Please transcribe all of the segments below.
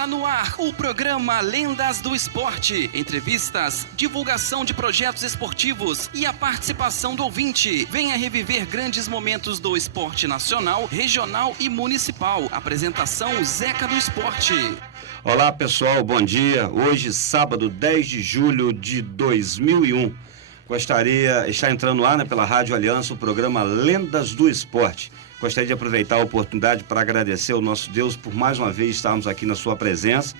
Entra no ar o programa Lendas do Esporte. Entrevistas, divulgação de projetos esportivos e a participação do ouvinte. Venha reviver grandes momentos do esporte nacional, regional e municipal. Apresentação Zeca do Esporte. Olá pessoal, bom dia. Hoje, sábado 10 de julho de 2001. Está entrando no ar, pela Rádio Aliança, o programa Lendas do Esporte. Gostaria de aproveitar a oportunidade para agradecer ao nosso Deus por mais uma vez estarmos aqui na sua presença.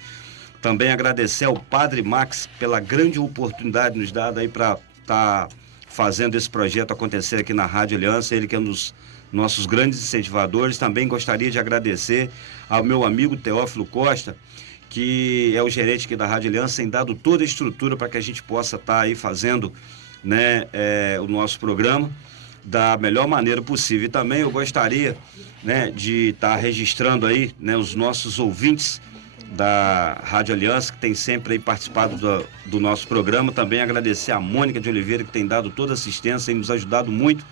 Também agradecer ao Padre Max pela grande oportunidade nos dada aí para estar fazendo esse projeto acontecer aqui na Rádio Aliança, ele que é um dos nossos grandes incentivadores. Também gostaria de agradecer ao meu amigo Teófilo Costa, que é o gerente aqui da Rádio Aliança, tem dado toda a estrutura para que a gente possa estar aí fazendo o nosso programa da melhor maneira possível. E também eu gostaria de estar registrando aí os nossos ouvintes da Rádio Aliança, que tem sempre aí participado do nosso programa. Também agradecer a Mônica de Oliveira, que tem dado toda a assistência e nos ajudado muito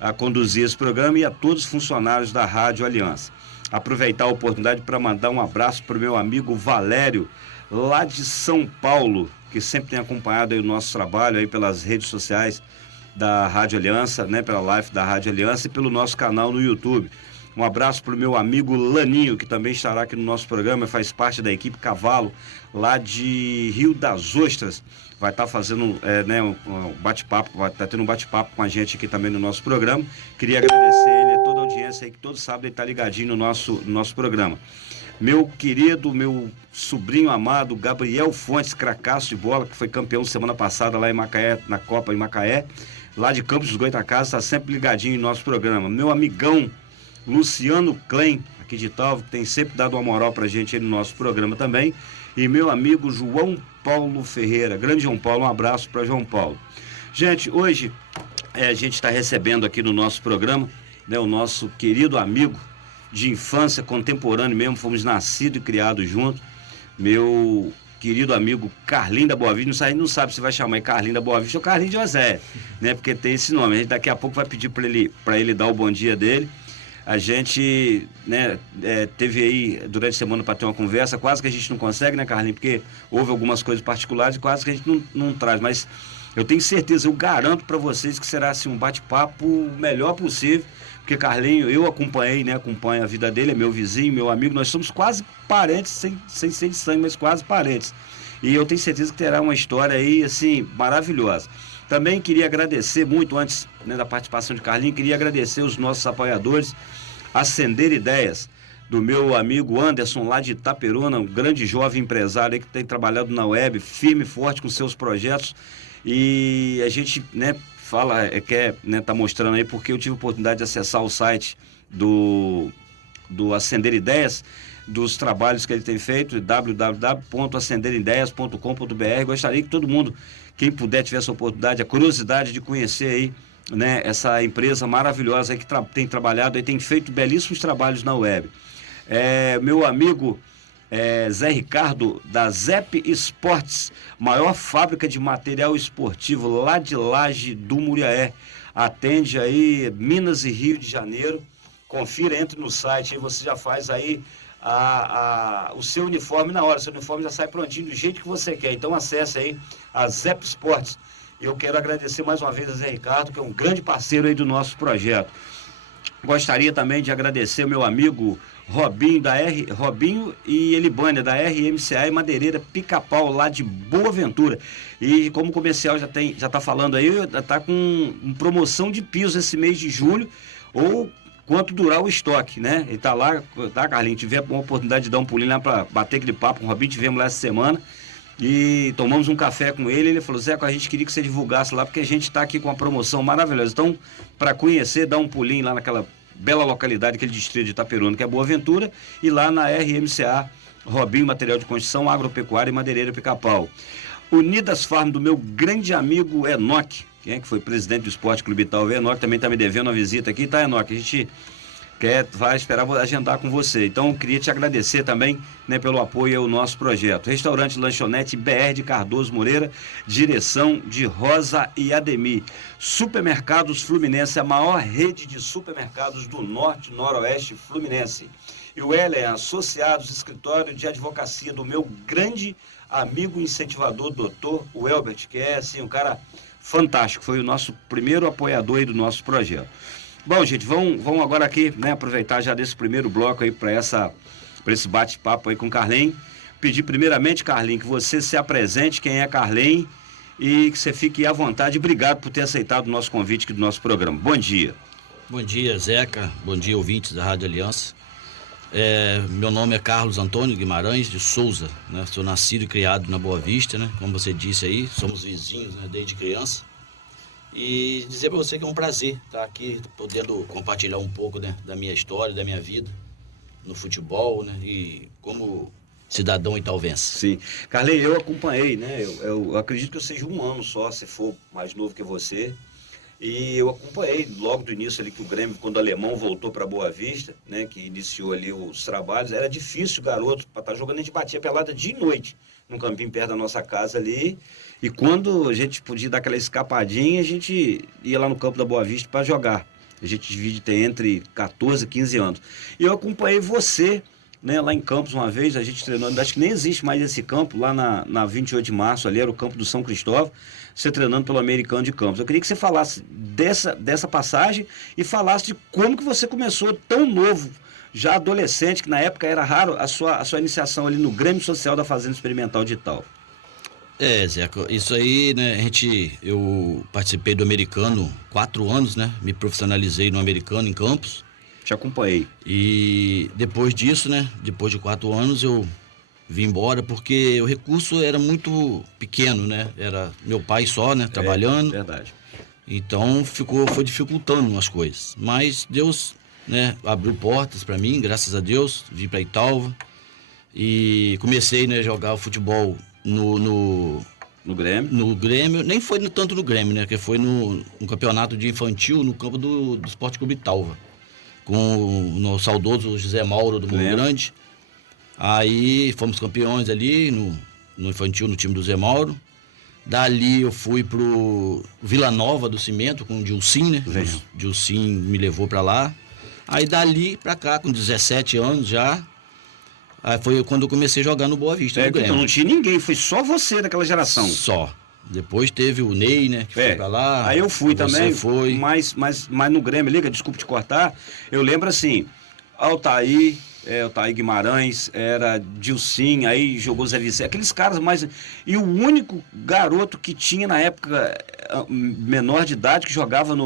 a conduzir esse programa, e a todos os funcionários da Rádio Aliança. Aproveitar a oportunidade para mandar um abraço para o meu amigo Valério, lá de São Paulo, que sempre tem acompanhado aí o nosso trabalho aí pelas redes sociais da Rádio Aliança, pela live da Rádio Aliança e pelo nosso canal no YouTube. Um abraço para o meu amigo Laninho, que também estará aqui no nosso programa, faz parte da equipe Cavalo, lá de Rio das Ostras. Vai estar fazendo um bate-papo, vai estar tendo um bate-papo com a gente aqui também no nosso programa. Queria agradecer ele, a toda a audiência aí, que todo sábado ele está ligadinho no nosso programa. Meu querido, meu sobrinho amado, Gabriel Fontes, cracaço de bola, que foi campeão semana passada lá em Macaé, na Copa em Macaé, lá de Campos dos Goytacazes, está sempre ligadinho em nosso programa. Meu amigão Luciano Klein, aqui de Talvo, que tem sempre dado uma moral pra gente aí no nosso programa também. E meu amigo João Paulo Ferreira, grande João Paulo, um abraço para João Paulo. Gente, hoje a gente está recebendo aqui no nosso programa o nosso querido amigo de infância, contemporâneo mesmo, fomos nascidos e criados juntos, meu querido amigo Carlinho da Boa Vista. A gente não sabe se vai chamar Carlinho da Boa Vista ou Carlinho de José, porque tem esse nome. A gente daqui a pouco vai pedir para ele dar o bom dia dele. A gente teve aí durante a semana para ter uma conversa, quase que a gente não consegue, Carlinho, porque houve algumas coisas particulares e quase que a gente não traz, mas eu tenho certeza, eu garanto para vocês que será assim, um bate-papo melhor possível, porque Carlinho, eu acompanho a vida dele, é meu vizinho, meu amigo, nós somos quase parentes, sem ser de sangue, mas quase parentes. E eu tenho certeza que terá uma história aí, assim, maravilhosa. Também queria agradecer muito, antes da participação de Carlinho, queria agradecer os nossos apoiadores, Acender Ideias, do meu amigo Anderson, lá de Itaperuna, um grande jovem empresário aí que tem trabalhado na web, firme e forte com seus projetos. E a gente, tá mostrando aí, porque eu tive a oportunidade de acessar o site do Acender Ideias, dos trabalhos que ele tem feito, www.acenderideias.com.br. Gostaria que todo mundo, quem puder, tivesse a oportunidade, a curiosidade de conhecer aí, essa empresa maravilhosa aí que tem trabalhado e tem feito belíssimos trabalhos na web. Meu amigo Zé Ricardo, da Zep Esportes, maior fábrica de material esportivo lá de Laje do Muriaé, atende aí Minas e Rio de Janeiro. Confira, entre no site e você já faz aí o seu uniforme na hora. Seu uniforme já sai prontinho do jeito que você quer. Então acesse aí a Zep Esportes. Eu quero agradecer mais uma vez a Zé Ricardo, que é um grande parceiro aí do nosso projeto. Gostaria também de agradecer ao meu amigo Robinho e Elibânia, da RMCA e Madeireira Pica-Pau, lá de Boa Ventura. E como o comercial já está falando aí, está com promoção de piso esse mês de julho, ou quanto durar o estoque, Ele está lá, tá, Carlinhos? Tiver uma oportunidade de dar um pulinho lá para bater aquele papo com o Robinho, tivemos lá essa semana e tomamos um café com ele. Ele falou: Zé, a gente queria que você divulgasse lá, porque a gente está aqui com uma promoção maravilhosa. Então, para conhecer, dá um pulinho lá naquela bela localidade, aquele distrito de Itaperuna, que é Boa Ventura, e lá na RMCA, Robinho, Material de Construção, Agropecuária e Madeireira Pica-Pau. Unidas Farm, do meu grande amigo Enoque, que foi presidente do Esporte Clube Itaú. Enoque também está me devendo uma visita aqui, tá, Enoque? A gente vai esperar agendar com você. Então, eu queria te agradecer também, pelo apoio ao nosso projeto. Restaurante Lanchonete BR de Cardoso Moreira, direção de Rosa e Ademir. Supermercados Fluminense, a maior rede de supermercados do Norte e Noroeste Fluminense. E o Ellen é associado do escritório de advocacia do meu grande amigo incentivador, doutor Welbert, que é assim, um cara fantástico, foi o nosso primeiro apoiador aí do nosso projeto. Bom, gente, vamos agora aqui, né, aproveitar já desse primeiro bloco aí para esse bate-papo aí com o Carlem. Pedir primeiramente, Carlem, que você se apresente, quem é Carlem, e que você fique à vontade. Obrigado por ter aceitado o nosso convite aqui do nosso programa. Bom dia. Bom dia, Zeca. Bom dia, ouvintes da Rádio Aliança. Meu nome é Carlos Antônio Guimarães de Souza, né? Sou nascido e criado na Boa Vista, né? Como você disse aí, somos vizinhos, né? Desde criança. E dizer para você que é um prazer estar aqui, podendo compartilhar um pouco, né, da minha história, da minha vida no futebol, né? E como cidadão italvense. Sim. Carlem, eu acompanhei, né? Eu acredito que eu seja um ano só, se for mais novo que você. E eu acompanhei logo do início ali que o Grêmio, quando o Alemão voltou para Boa Vista, né, que iniciou ali os trabalhos, era difícil o garoto para estar jogando, a gente batia pelada dia e noite, num campinho perto da nossa casa ali, e quando a gente podia dar aquela escapadinha, a gente ia lá no campo da Boa Vista para jogar. A gente divide tem entre 14 e 15 anos. E eu acompanhei você, né, lá em Campos uma vez, a gente treinando, acho que nem existe mais esse campo, lá na 28 de março, ali era o campo do São Cristóvão, você treinando pelo Americano de Campos. Eu queria que você falasse dessa passagem e falasse de como que você começou tão novo, já adolescente, que na época era raro, a sua iniciação ali no Grêmio Social da Fazenda Experimental de Ital. Zeca, isso aí, né, eu participei do Americano 4 anos, né, me profissionalizei no Americano em Campos. Te acompanhei. E depois disso, né, depois de 4 anos eu vim embora porque o recurso era muito pequeno, né, era meu pai só, né, trabalhando. Verdade. Então foi dificultando as coisas, mas Deus, né, abriu portas para mim, graças a Deus, vim para Italva e comecei, né, a jogar o futebol no Grêmio? No Grêmio, nem foi tanto no Grêmio, né? Que foi no campeonato de infantil no campo do Esporte Clube Italva, com o saudoso José Mauro do Morro Grande. Aí fomos campeões ali no infantil, no time do José Mauro. Dali eu fui pro Vila Nova do Cimento com o Dilcim, né? O Dilcim me levou para lá. Aí dali para cá, com 17 anos já, aí foi quando eu comecei a jogar no Boa Vista, no Grêmio. Então não tinha ninguém, foi só você daquela geração. Só. Depois teve o Ney, né, que foi pra lá. Aí eu fui também, foi. Mas no Grêmio, liga, desculpa te cortar, eu lembro assim, Altair Guimarães, era Dilcim, aí jogou Zé Vicente, aqueles caras mais... E o único garoto que tinha na época, menor de idade, que jogava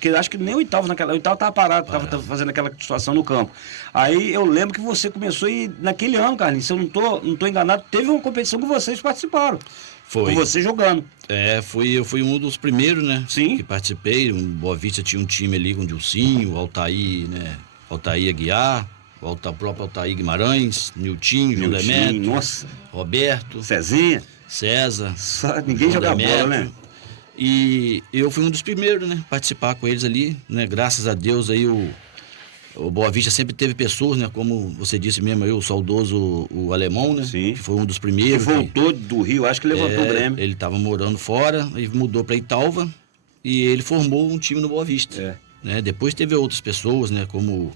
que acho que nem o Italva naquela... O Italva estava parado, estava fazendo aquela situação no campo. Aí eu lembro que você começou e naquele ano, Carlinhos, se eu não tô enganado, teve uma competição que vocês participaram. Foi. Com você jogando. Eu fui um dos primeiros, né? Sim. Que participei. O Boa Vista tinha um time ali com o Dilcim, o Altair, né? Altair Aguiar, o próprio Altair Guimarães, Niltinho, João Demetrio, nossa. Roberto, Cezinha. César. Ninguém jogava bola, né? E eu fui um dos primeiros, né? Participar com eles ali, né? Graças a Deus aí o Boa Vista sempre teve pessoas, né? Como você disse mesmo aí, o saudoso o Alemão, né? Sim. Que foi um dos primeiros. Que voltou do Rio, acho que levantou o Grêmio. Ele estava morando fora e mudou para Italva e ele formou um time no Boa Vista. Né? Depois teve outras pessoas, né? Como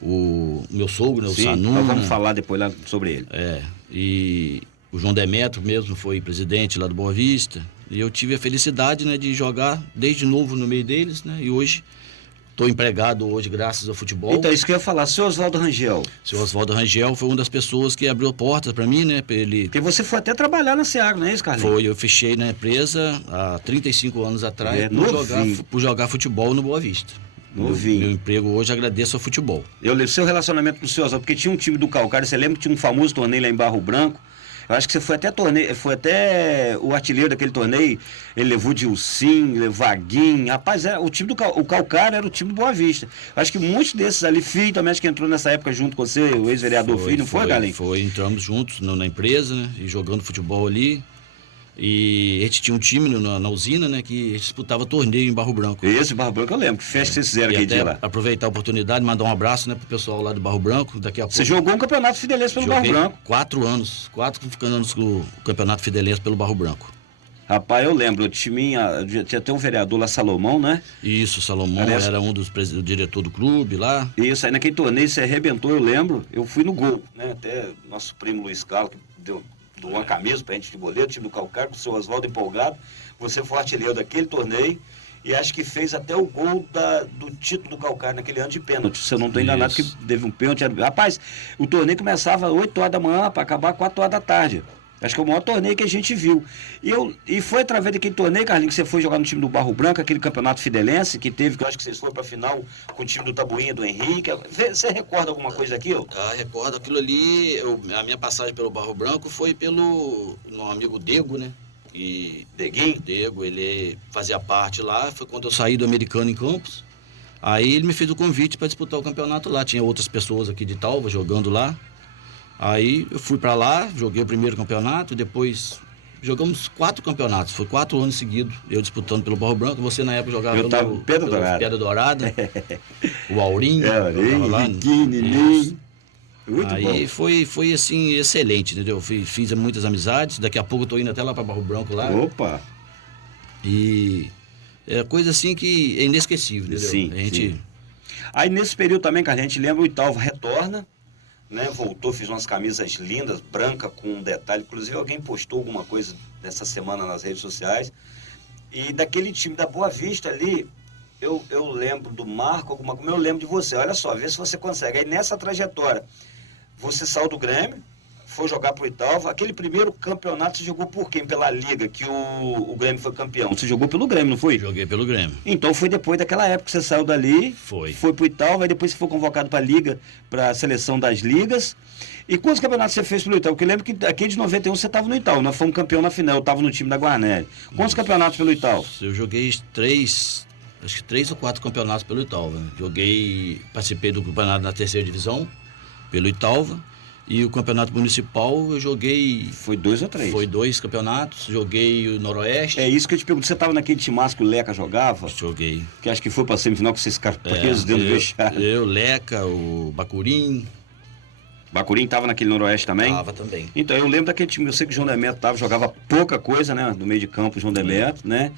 o meu sogro, né? O Sanuna. Nós vamos falar depois lá sobre ele. E o João Demetrio mesmo foi presidente lá do Boa Vista. E eu tive a felicidade, né, de jogar desde novo no meio deles, né? E hoje estou empregado hoje graças ao futebol. Então, isso que eu ia falar, seu Oswaldo Rangel. Seu Oswaldo Rangel foi uma das pessoas que abriu portas para mim, né? Porque você foi até trabalhar na Seagro, não é isso, Carlinhos? Foi, eu fechei na empresa há 35 anos atrás por jogar futebol no Boa Vista. Meu emprego hoje, agradeço ao futebol. Eu lembro seu relacionamento com o seu Oswaldo, porque tinha um time do Calcário, você lembra que tinha um famoso torneio lá em Barro Branco? Eu acho que você foi até o artilheiro daquele torneio, ele levou Dilcim, Vaguinho, rapaz, o time o Calcário era o time do Boa Vista. Eu acho que muitos desses ali, Filho também, acho que entrou nessa época junto com você, o ex-vereador Filho, não foi, Galinho? Foi, entramos juntos na empresa, né, e jogando futebol ali. E a gente tinha um time na usina, né, que disputava torneio em Barro Branco. Esse Barro Branco eu lembro, que festa que vocês fizeram aquele dia lá. Aproveitar a oportunidade, mandar um abraço, né, pro pessoal lá do Barro Branco, daqui a pouco. Você jogou um campeonato fidelense pelo Barro Branco? 4 anos com o campeonato fidelense pelo Barro Branco. Rapaz, eu lembro, tinha até um vereador lá, Salomão, né? Isso, Salomão Aliás, era um do diretor do clube lá. Isso, aí naquele torneio você arrebentou, eu lembro, eu fui no gol, né? Até nosso primo Luiz Carlos, que doou uma camisa pra gente de goleiro, time do Calcaia, com o seu Oswaldo empolgado. Você foi artilheiro daquele torneio e acho que fez até o gol do título do Calcaia naquele ano de pênalti. Se eu não estou enganado, que teve um pênalti. Rapaz, o torneio começava às 8 horas da manhã para acabar às 4 horas da tarde. Acho que é o maior torneio que a gente viu. E foi através daquele torneio, Carlinhos, que você foi jogar no time do Barro Branco, aquele campeonato fidelense que teve, que eu acho que vocês foram para a final com o time do Tabuinha, do Henrique. Você recorda alguma coisa daquilo? Recordo aquilo ali. A minha passagem pelo Barro Branco foi pelo meu amigo Dego, né? Dego, ele fazia parte lá. Foi quando eu saí do Americano em Campos. Aí ele me fez o convite para disputar o campeonato lá. Tinha outras pessoas aqui de Italva jogando lá. Aí eu fui para lá, joguei o primeiro campeonato, depois jogamos 4 campeonatos, foi 4 anos seguidos, eu disputando pelo Barro Branco, você na época jogava pelo Pedra Dourada, o Aurinho, lá, Niquim, muito aí bom. foi assim, excelente, entendeu? Fiz muitas amizades, daqui a pouco eu tô indo até lá para Barro Branco lá. Opa! E é coisa assim que é inesquecível, entendeu? Sim. Aí nesse período também, cara, a gente lembra o Italva retorna, né, voltou, fiz umas camisas lindas, branca com um detalhe, inclusive alguém postou alguma coisa nessa semana nas redes sociais, e daquele time da Boa Vista ali, eu lembro do Marco, como eu lembro de você, olha só, vê se você consegue, aí nessa trajetória, você saiu do Grêmio, foi jogar pro Italva, aquele primeiro campeonato você jogou por quem? Pela Liga, que o Grêmio foi campeão, você jogou pelo Grêmio, não foi? Joguei pelo Grêmio. Então foi depois daquela época que você saiu dali, foi pro Italva, aí depois você foi convocado para a Liga, para a seleção das ligas. E quantos campeonatos você fez pelo Italva? Porque eu lembro que aquele de 91 você estava no Italva, nós fomos campeão na final, eu estava no time da Guarnelli. Quantos campeonatos pelo Italva? Eu joguei acho que 3 ou 4 campeonatos pelo Italva. Participei do campeonato na 3ª divisão, pelo Italva. E o campeonato municipal eu joguei... Foi 2 ou 3? Foi 2 campeonatos, joguei o Noroeste. É isso que eu te pergunto, você estava naquele timasco que o Leca jogava? Joguei. Que acho que foi para semifinal com esses caras presos dentro do vestiário. Eu, Leca, o Bacurim. Bacurim estava naquele Noroeste também? Estava também. Então, eu lembro daquele time, eu sei que o João Demeto jogava pouca coisa, né? No meio de campo, o João Demeto, né?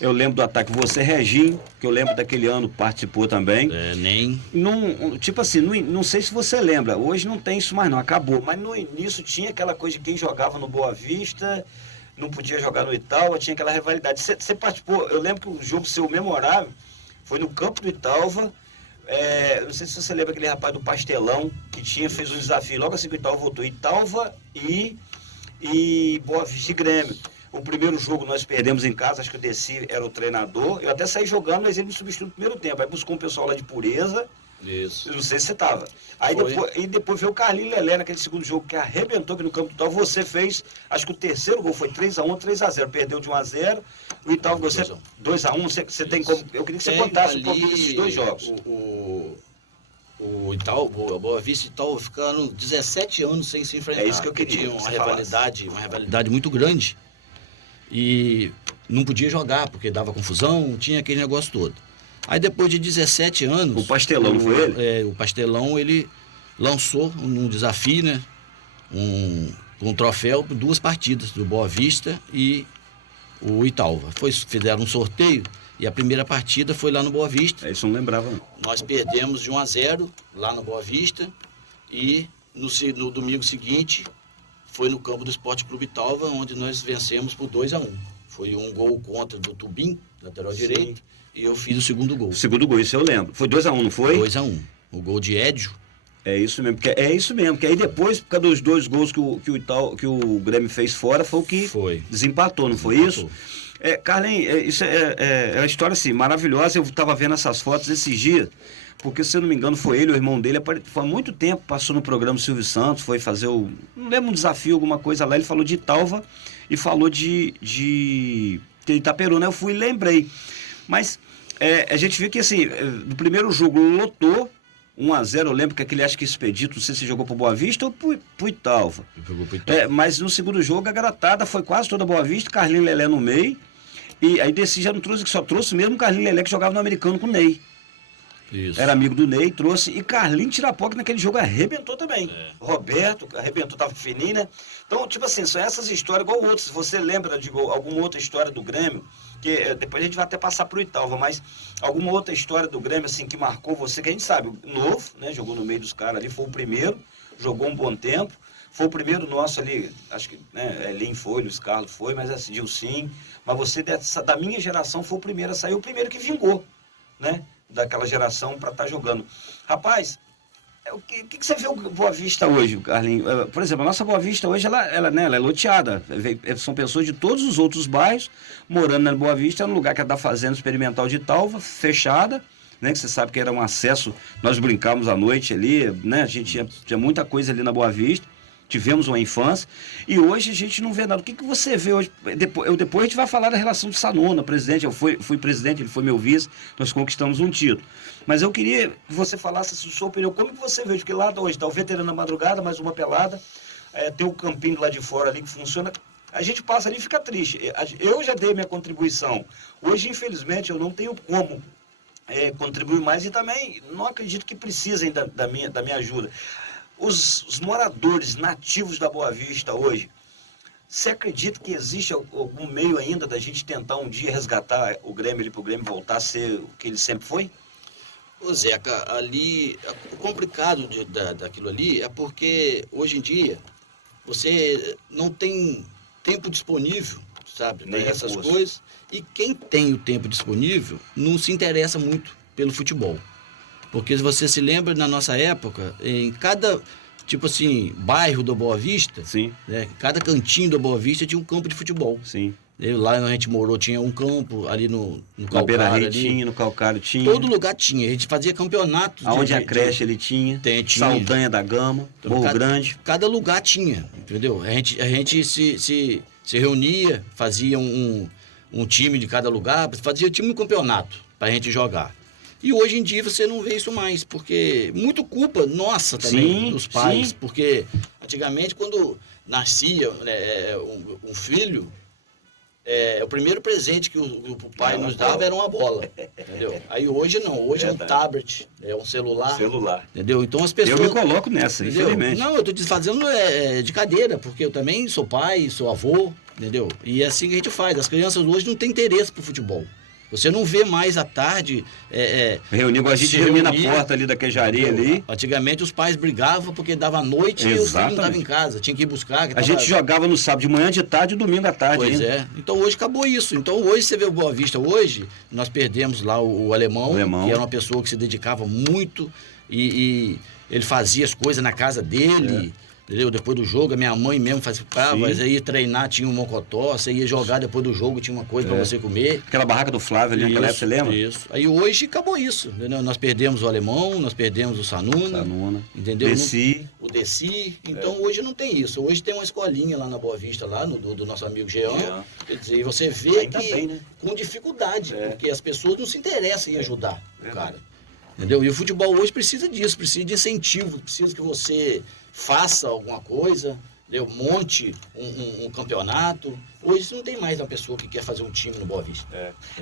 Eu lembro do ataque, você, Reginho, que eu lembro daquele ano, participou também. Nem. Tipo assim, não sei se você lembra, hoje não tem isso mais não, acabou. Mas no início tinha aquela coisa de quem jogava no Boa Vista, não podia jogar no Italva, tinha aquela rivalidade. Você participou, eu lembro que o jogo seu memorável foi no campo do Italva. Não sei se você lembra aquele rapaz do Pastelão, que fez um desafio, logo assim que o Italva voltou, Italva e Boa Vista e Grêmio. O primeiro jogo nós perdemos em casa, acho que o Desi era o treinador. Eu até saí jogando, mas ele me substituiu no primeiro tempo. Aí buscou um pessoal lá de Pureza. Isso. Eu não sei se você estava. Aí depois veio o Carlinhos Lelé naquele segundo jogo que arrebentou aqui no campo do Italva. Você fez, acho que o terceiro gol foi 3-1 ou 3-0. Perdeu de 1-0. O Italva, você 2-1. Você tem como. Eu queria que você contasse um pouquinho desses 2 jogos. O Italva, a Boa Vista e Italva ficaram 17 anos sem se enfrentar. É isso que eu queria. Tinha uma rivalidade muito grande. E não podia jogar, porque dava confusão, tinha aquele negócio todo. Aí depois de 17 anos... O Pastelão, não foi ele? O Pastelão, ele lançou um desafio, né? Um troféu por 2 partidas, do Boa Vista e o Italva. Fizeram um sorteio e a primeira partida foi lá no Boa Vista. Isso não lembrava não. Nós perdemos de 1-0 lá no Boa Vista e no domingo seguinte... Foi no campo do Esporte Clube Italva, onde nós vencemos por 2-1. Foi um gol contra do Tubim, lateral direito, e eu fiz o segundo gol. O segundo gol, isso eu lembro. Foi 2-1, não foi? 2-1. O gol de Édio. É isso mesmo, porque aí depois, por causa dos 2 gols que o Grêmio fez fora, foi o que desempatou, não foi isso? Carlinhos, isso é uma história assim, maravilhosa. Eu estava vendo essas fotos esses dias. Porque, se eu não me engano, foi ele, o irmão dele, foi há muito tempo, passou no programa Silvio Santos, foi fazer não lembro, um desafio, alguma coisa lá, ele falou de Italva e falou de Itaperuna, eu fui e lembrei. Mas a gente viu que, assim, no primeiro jogo lotou, 1-0, eu lembro que aquele, acho que Expedito, não sei se jogou pro Boa Vista ou pro Italva. Jogou pro Italva. Mas no segundo jogo, a garotada foi quase toda Boa Vista, Carlinhos Lelé no meio, e aí desse já não trouxe, que só trouxe mesmo o Carlinhos Lelé, que jogava no Americano com o Ney. Isso. Era amigo do Ney, trouxe. E Carlinhos Tirapoca naquele jogo arrebentou também. Roberto arrebentou, tava fininho, né? Então, tipo assim, são essas histórias, igual outros. Se você lembra de alguma outra história do Grêmio, que depois a gente vai até passar pro Italva, mas alguma outra história do Grêmio, assim, que marcou você, que a gente sabe, novo, né? Jogou no meio dos caras ali, foi o primeiro, jogou um bom tempo. Foi o primeiro nosso ali, acho que, né, Elim foi, Luiz Carlos foi, mas assim, Dilcim. Mas você, da minha geração, foi o primeiro a sair, o primeiro que vingou, né? Daquela geração para estar jogando. Rapaz, o que você vê o Boa Vista hoje, Carlinhos? Por exemplo, a nossa Boa Vista hoje, ela é loteada. São pessoas de todos os outros bairros morando na Boa Vista, no lugar que é da Fazenda Experimental de Italva, fechada, né? Que você sabe que era um acesso, nós brincávamos à noite ali, né? A gente tinha muita coisa ali na Boa Vista. Tivemos uma infância, e hoje a gente não vê nada. O que você vê hoje? Depois a gente vai falar da relação do Sanona, presidente. Eu fui presidente, ele foi meu vice, nós conquistamos um título. Mas eu queria que você falasse a sua opinião, como que você vê? Porque lá hoje está o Veterano na Madrugada, mais uma pelada, tem o campinho lá de fora ali que funciona. A gente passa ali e fica triste. Eu já dei minha contribuição. Hoje, infelizmente, eu não tenho como contribuir mais e também não acredito que precisem da minha ajuda. Os moradores nativos da Boa Vista hoje, você acredita que existe algum meio ainda da gente tentar um dia resgatar o Grêmio, para o Grêmio voltar a ser o que ele sempre foi? Ô Zeca, ali, o complicado daquilo ali é porque hoje em dia você não tem tempo disponível, sabe, para essas coisas, e quem tem o tempo disponível não se interessa muito pelo futebol. Porque se você se lembra, na nossa época, em cada, tipo assim, bairro da Boa Vista, Sim. Né, cada cantinho da Boa Vista tinha um campo de futebol. Sim. Lá onde a gente morou tinha um campo, ali no Na Beira-Rio ali. tinha, no Calcário tinha. Todo lugar tinha. A gente fazia campeonatos. Aonde a creche ele tinha. Tinha. Saldanha da Gama, Então, Morro Grande. Cada lugar tinha, entendeu? A gente se reunia, fazia um time de cada lugar, fazia time de campeonato pra gente jogar. E hoje em dia você não vê isso mais, porque muito culpa nossa também, dos pais. Sim. Porque antigamente, quando nascia um filho, o primeiro presente que o pai nos dava era uma bola, entendeu? Aí hoje não, hoje é um tablet, é um celular. Entendeu? Então as pessoas... Eu me coloco nessa, entendeu? Infelizmente. Não, eu tô fazendo de cadeira, porque eu também sou pai, sou avô, entendeu? E é assim que a gente faz. As crianças hoje não têm interesse pro futebol. Você não vê mais à tarde... Reunir, a gente reunia na porta ali da queijaria ali. Antigamente os pais brigavam porque dava noite e o filho não estava em casa, tinha que ir buscar. A gente jogava no sábado de manhã, de tarde e domingo à tarde. Pois ainda. é. Então hoje acabou isso. Então hoje você vê o Boa Vista hoje, nós perdemos lá o alemão, que era uma pessoa que se dedicava muito e ele fazia as coisas na casa dele. Entendeu? Depois do jogo, a minha mãe mesmo fazia, você ia treinar, tinha um mocotó, você ia jogar depois do jogo, tinha uma coisa para você comer. Aquela barraca do Flávio ali naquela época, você lembra? Isso. Aí hoje acabou isso, entendeu? Nós perdemos o alemão, nós perdemos o Sanuna. Entendeu? O Desi. Então hoje não tem isso. Hoje tem uma escolinha lá na Boa Vista, lá do nosso amigo Jean. Quer dizer, e você vê com dificuldade, porque as pessoas não se interessam em ajudar o cara. Entendeu? E o futebol hoje precisa disso, precisa de incentivo, precisa que você faça alguma coisa, entendeu? Monte um campeonato. Hoje não tem mais uma pessoa que quer fazer um time no Boa Vista.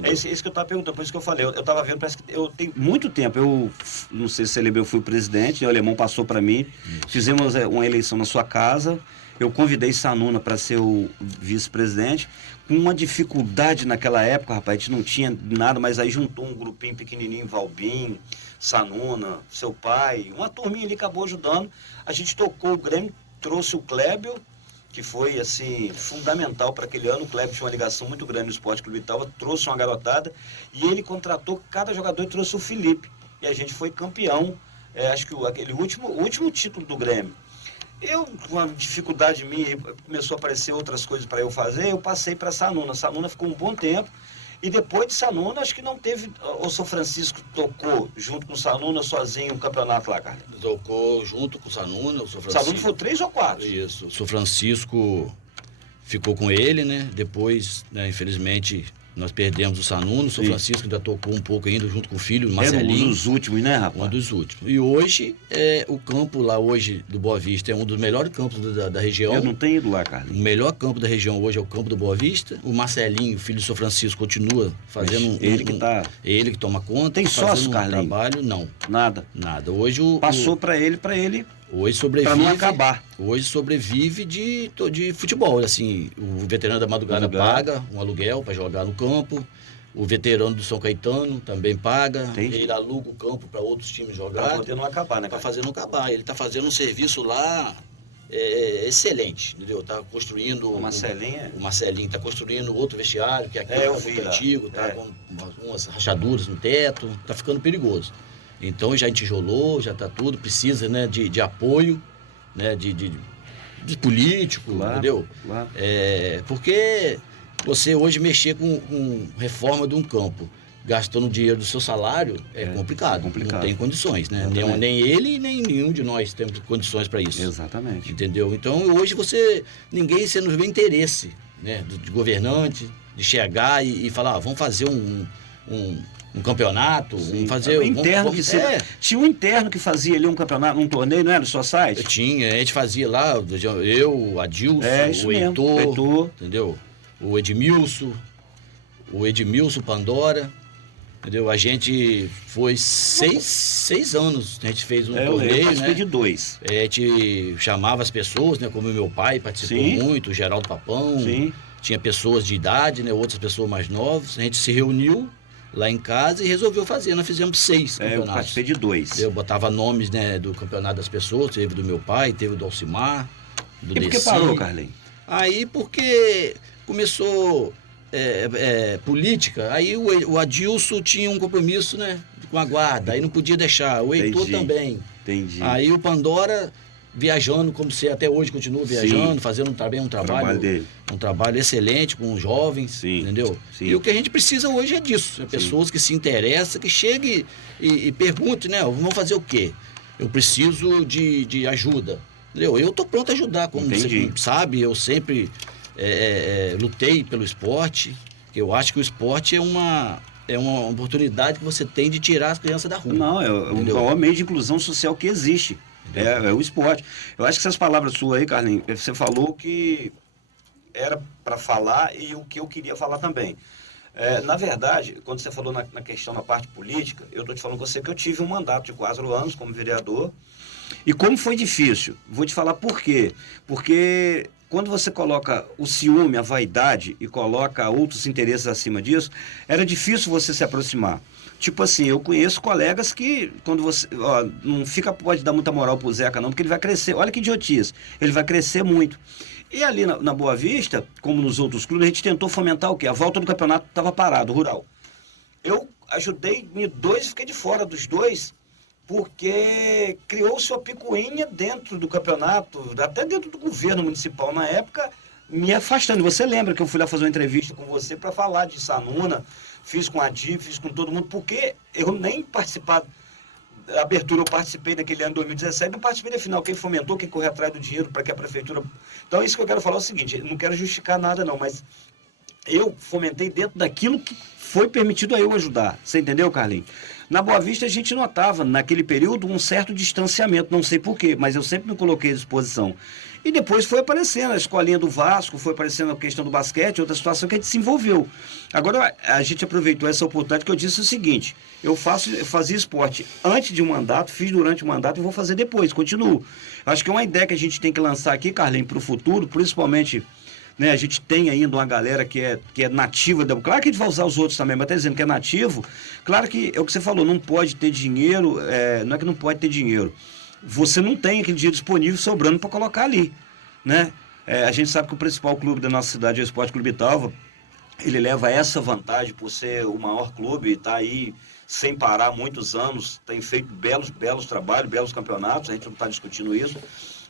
É isso que eu estava perguntando, por isso que eu falei. Eu estava vendo, parece que eu tenho muito tempo. Eu não sei se você lembra, eu fui presidente, o alemão passou para mim. Fizemos uma eleição na sua casa. Eu convidei Sanuna para ser o vice-presidente. Com uma dificuldade naquela época, rapaz, a gente não tinha nada, mas aí juntou um grupinho pequenininho, Valbim, Sanuna, seu pai, uma turminha ali acabou ajudando. A gente tocou o Grêmio, trouxe o Clébio, que foi, assim, fundamental para aquele ano. O Clébio tinha uma ligação muito grande no Esporte Clube Italva, trouxe uma garotada, e ele contratou cada jogador e trouxe o Felipe. E a gente foi campeão, acho que aquele último título do Grêmio. Eu, com uma dificuldade minha, começou a aparecer outras coisas para eu fazer, eu passei para Sanuna. Sanuna ficou um bom tempo. E depois de Sanuna, acho que não teve... O São Francisco tocou junto com o Sanuna sozinho o campeonato lá, cara? Tocou junto com o Sanuna. O São Francisco. Sanuna foi 3 ou 4? Isso. O São Francisco ficou com ele, né? Depois, né, infelizmente, Nós perdemos o Sanuna, o São Sim. Francisco ainda tocou um pouco ainda, junto com o filho, o Era um Marcelinho. dos últimos, né, rapaz? Um dos últimos. E hoje, o campo lá hoje do Boa Vista é um dos melhores campos da região. Eu não tenho ido lá, O Carlinhos. melhor campo da região hoje é o campo do Boa Vista. O Marcelinho, filho do São Francisco, continua fazendo ele que toma conta. Tem fazendo sócio, um Carlinhos? trabalho, não. Nada. Nada. Hoje Passou para ele, hoje sobrevive. para não acabar. Hoje sobrevive de futebol. Assim, o veterano da madrugada paga um aluguel para jogar no campo. O veterano do São Caetano também paga. Entendi. Ele aluga o campo para outros times jogar. Para poder não acabar, né, Para cara? fazer não acabar. Ele está fazendo um serviço lá excelente, entendeu? Está construindo... O Marcelinho O Marcelinho está construindo outro vestiário, que aqui é eu um vi muito lá. antigo, está com umas rachaduras no teto, está ficando perigoso. Então já entijolou, já está tudo, precisa, né, de apoio, né, de político, Claro, entendeu? claro. Porque você hoje mexer com reforma de um campo, gastando dinheiro do seu salário, é complicado. Não tem condições, né? Nem ele, nem nenhum de nós temos condições para isso. Exatamente. Entendeu? Então, hoje ninguém não vê interesse, né, de governante, de chegar e falar, vamos fazer um campeonato, vamos fazer... interno Tinha um interno que fazia ali um campeonato, um torneio, não era no seu site? Tinha, a gente fazia lá, eu, o Adilson, o Heitor, entendeu? O Edmilson Pandora, entendeu? A gente foi 6 anos, a gente fez um torneio, eu participei né? de 2. A gente chamava as pessoas, né? Como o meu pai participou muito, o Geraldo Papão, tinha pessoas de idade, né? Outras pessoas mais novas, a gente se reuniu lá em casa e resolveu fazer. Nós fizemos 6 campeonatos. Eu participei de 2. Eu botava nomes, né, do campeonato das pessoas, teve do meu pai, teve do Alcimar, do E por que Deci. parou, Carlinhos? Aí porque começou política, aí o Adilson tinha um compromisso, né, com a guarda, aí não podia deixar, o Heitor também. Entendi. Aí o Pandora viajando, como você até hoje continua viajando, fazendo um trabalho excelente com os jovens, entendeu? Sim. E o que a gente precisa hoje é disso, pessoas que se interessam, que cheguem e perguntem, né, vamos fazer o quê? Eu preciso de ajuda, entendeu? Eu estou pronto a ajudar, como você sabe, eu sempre lutei pelo esporte, que eu acho que o esporte é uma oportunidade que você tem de tirar as crianças da rua. Não, é o maior meio de inclusão social que existe. É o esporte. Eu acho que essas palavras suas aí, Carlinhos, você falou que era para falar e o que eu queria falar também. Na verdade, quando você falou na questão da parte política, eu estou te falando com você que eu tive um mandato de 4 anos como vereador. E como foi difícil? Vou te falar por quê. Porque quando você coloca o ciúme, a vaidade e coloca outros interesses acima disso, era difícil você se aproximar. Tipo assim, eu conheço colegas que, quando você... não pode dar muita moral pro Zeca não, porque ele vai crescer. Olha que idiotice. Ele vai crescer muito. E ali na Boa Vista, como nos outros clubes, a gente tentou fomentar o quê? A volta do campeonato estava parado, rural. Eu ajudei em 2 e fiquei de fora dos 2, porque criou-se uma picuinha dentro do campeonato, até dentro do governo municipal na época, me afastando. Você lembra que eu fui lá fazer uma entrevista com você para falar de Sanuna, fiz com a DIF, fiz com todo mundo, porque eu nem participar da abertura, eu participei naquele ano de 2017, não participei da final. Quem fomentou, quem correu atrás do dinheiro para que a prefeitura... Então, isso que eu quero falar é o seguinte, não quero justificar nada não, mas eu fomentei dentro daquilo que foi permitido a eu ajudar. Você entendeu, Carlinhos? Na Boa Vista, a gente notava, naquele período, um certo distanciamento, não sei porquê, mas eu sempre me coloquei à disposição. E depois foi aparecendo a escolinha do Vasco, foi aparecendo a questão do basquete, outra situação que a gente se envolveu. Agora, a gente aproveitou essa oportunidade que eu disse o seguinte, eu fazia esporte antes de um mandato, fiz durante o mandato e vou fazer depois, continuo. Acho que é uma ideia que a gente tem que lançar aqui, Carlinhos, para o futuro, principalmente... Né, a gente tem ainda uma galera que é nativa, claro que a gente vai usar os outros também, mas está dizendo que é nativo, claro que é o que você falou, não pode ter dinheiro, não é que não pode ter dinheiro, você não tem aquele dinheiro disponível sobrando para colocar ali, né? A gente sabe que o principal clube da nossa cidade é o Esporte Clube Italva, ele leva essa vantagem por ser o maior clube, está aí sem parar há muitos anos, tem feito belos trabalhos, belos campeonatos, a gente não está discutindo isso.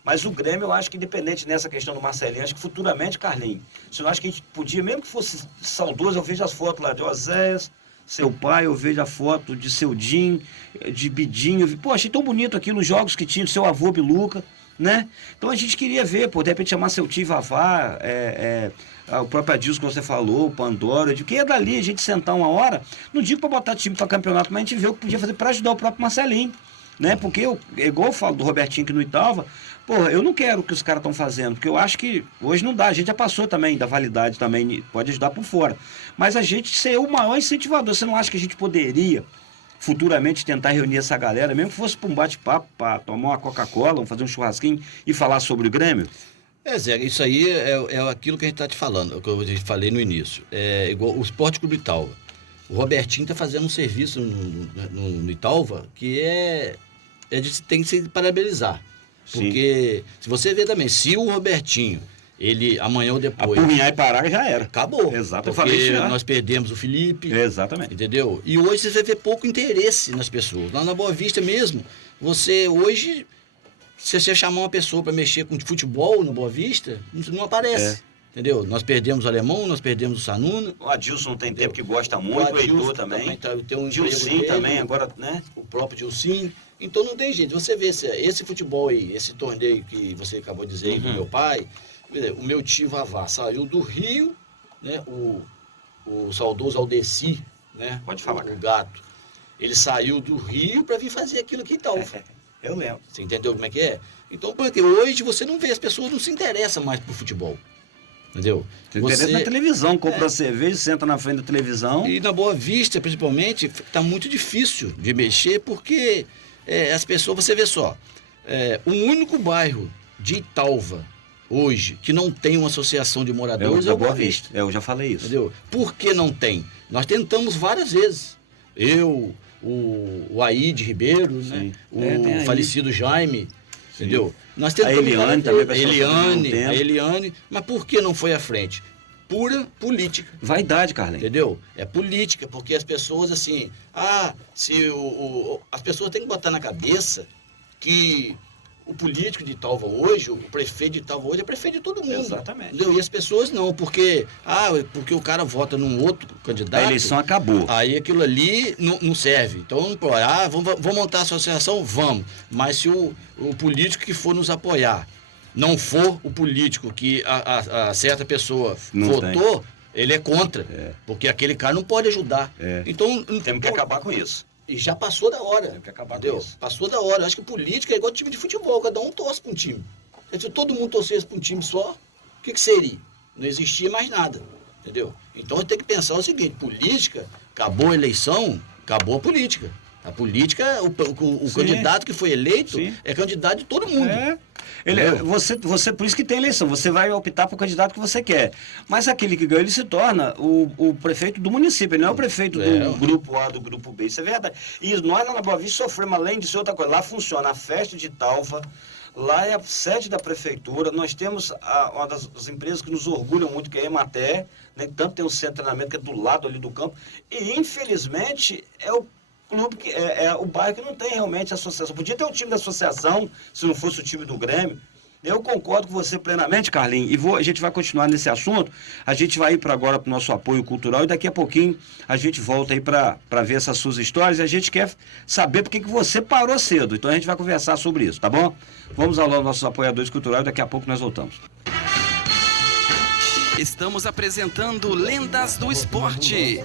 Mas o Grêmio, eu acho que independente nessa questão do Marcelinho, acho que futuramente, Carlinhos, eu acho que a gente podia, mesmo que fosse saudoso, eu vejo as fotos lá de Oséias, seu pai, eu vejo a foto de seu Dinho, de Bidinho, pô, achei tão bonito aquilo, os jogos que tinha do seu avô Biluca, né? Então a gente queria ver, pô, de repente chamar seu tio Vavá, o próprio Adilson que você falou, o Pandora, de que ia dali a gente sentar uma hora, não digo para botar time para campeonato, mas a gente vê o que podia fazer para ajudar o próprio Marcelinho, né? Porque, igual eu falo do Robertinho aqui no Italva, porra, eu não quero o que os caras estão fazendo, porque eu acho que hoje não dá, a gente já passou também da validade também, pode ajudar por fora, mas a gente ser o maior incentivador, você não acha que a gente poderia futuramente tentar reunir essa galera, mesmo que fosse para um bate-papo, para tomar uma Coca-Cola, vamos fazer um churrasquinho e falar sobre o Grêmio? Zé, isso aí é aquilo que a gente está te falando, o que eu te falei no início. É igual o Esporte Clube Italva. O Robertinho está fazendo um serviço no Italva que tem que se parabenizar. Porque, se você ver também, se o Robertinho, ele amanhã ou depois... Apurrinhar e parar já era. Acabou. Exato. Porque nós perdemos o Felipe. Exatamente. Entendeu? E hoje você vê pouco interesse nas pessoas. Lá na Boa Vista mesmo, hoje, se você chamar uma pessoa para mexer com futebol na Boa Vista, não aparece. Entendeu? Nós perdemos o Alemão, nós perdemos o Sanuna. O Adilson tem tempo que gosta muito, o Heitor também. Tem um Dilcim também, agora, né? O próprio Dilcim. Então não tem jeito. Você vê esse futebol aí, esse torneio que você acabou de dizer aí do meu pai, o meu tio Vavá saiu do Rio, né? O saudoso Aldeci, né? Pode falar, o gato. Ele saiu do Rio para vir fazer aquilo que tal. Eu lembro. Você entendeu como é que é? Então, porque hoje você não vê, as pessoas não se interessam mais por futebol. Entendeu? Você interessa na televisão, compra uma cerveja, senta na frente da televisão. E na Boa Vista, principalmente, está muito difícil de mexer, porque as pessoas, você vê só, o único bairro de Italva, hoje, que não tem uma associação de moradores é o Boa Vista. Eu já falei isso. Entendeu? Por que não tem? Nós tentamos várias vezes. O Aide Ribeiro, né? O falecido Jaime. Sim. Entendeu? Nós tentamos a Eliane também. A Eliane, mas por que não foi à frente? Pura política. Vaidade, Carlinhos. Entendeu? É política, porque as pessoas assim, as pessoas têm que botar na cabeça que o político de Italva hoje, o prefeito de Italva hoje é prefeito de todo mundo. Exatamente. Entendeu? E as pessoas não, porque o cara vota num outro candidato. A eleição acabou. Aí aquilo ali não serve. Então, vamos montar a associação? Vamos. Mas se o político que for nos apoiar não for o político que a certa pessoa votou, ele é contra. Porque aquele cara não pode ajudar. Então, temos que acabar com isso. E já passou da hora. Tem que acabar entendeu? Com isso. Passou da hora. Acho que política é igual time de futebol. Cada um torce para um time. Se todo mundo torcesse para um time só, o que seria? Não existia mais nada. Entendeu? Então a gente tem que pensar o seguinte: política, acabou a eleição, acabou a política. A política, o candidato que foi eleito é candidato de todo mundo. Você, por isso que tem eleição, você vai optar para o candidato que você quer. Mas aquele que ganhou, ele se torna o prefeito do município, ele não é o prefeito do grupo A, do grupo B, isso é verdade. E nós lá na Boa Vista sofremos, além disso, outra coisa. Lá funciona a festa de Italva, lá é a sede da prefeitura, nós temos uma das empresas que nos orgulham muito, que é a Emater, né? Tanto tem um centro de treinamento que é do lado ali do campo, e infelizmente é o clube que é o bairro que não tem realmente associação. Podia ter um time da associação, se não fosse o time do Grêmio. Eu concordo com você plenamente, Carlinhos, e a gente vai continuar nesse assunto. A gente vai ir agora para o nosso apoio cultural e daqui a pouquinho a gente volta aí para ver essas suas histórias e a gente quer saber por que você parou cedo. Então a gente vai conversar sobre isso, tá bom? Vamos aos nossos apoiadores culturais e daqui a pouco nós voltamos. Estamos apresentando Lendas do Esporte.